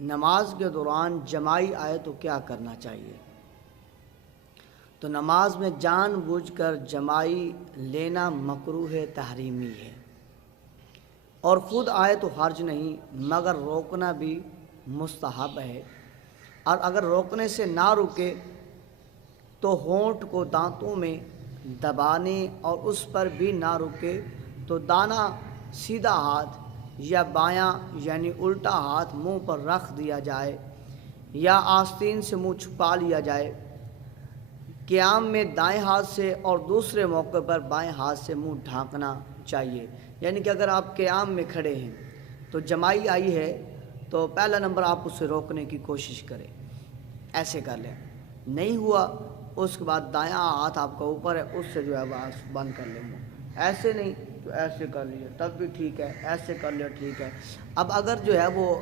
نماز کے دوران جماعی آئے تو کیا کرنا چاہیے؟ تو نماز میں جان بوجھ کر جماعی لینا مکروہ تحریمی ہے، اور خود آئے تو حرج نہیں، مگر روکنا بھی مستحب ہے۔ اور اگر روکنے سے نہ رکے تو ہونٹ کو دانتوں میں دبانے، اور اس پر بھی نہ رکے تو دانا سیدھا ہاتھ یا بایاں یعنی الٹا ہاتھ منہ پر رکھ دیا جائے، یا آستین سے منہ چھپا لیا جائے۔ قیام میں دائیں ہاتھ سے اور دوسرے موقع پر بائیں ہاتھ سے منہ ڈھانکنا چاہیے، یعنی کہ اگر آپ قیام میں کھڑے ہیں تو جماعی آئی ہے تو پہلا نمبر آپ اسے روکنے کی کوشش کریں، ایسے کر لیں، نہیں ہوا اس کے بعد دایاں ہاتھ آپ کا اوپر ہے، اس سے جو ہے آواز بند کر لیں، ایسے نہیں تو ایسے کر لیے تب بھی ٹھیک ہے، ایسے کر لیا ٹھیک ہے۔ اب اگر جو ہے وہ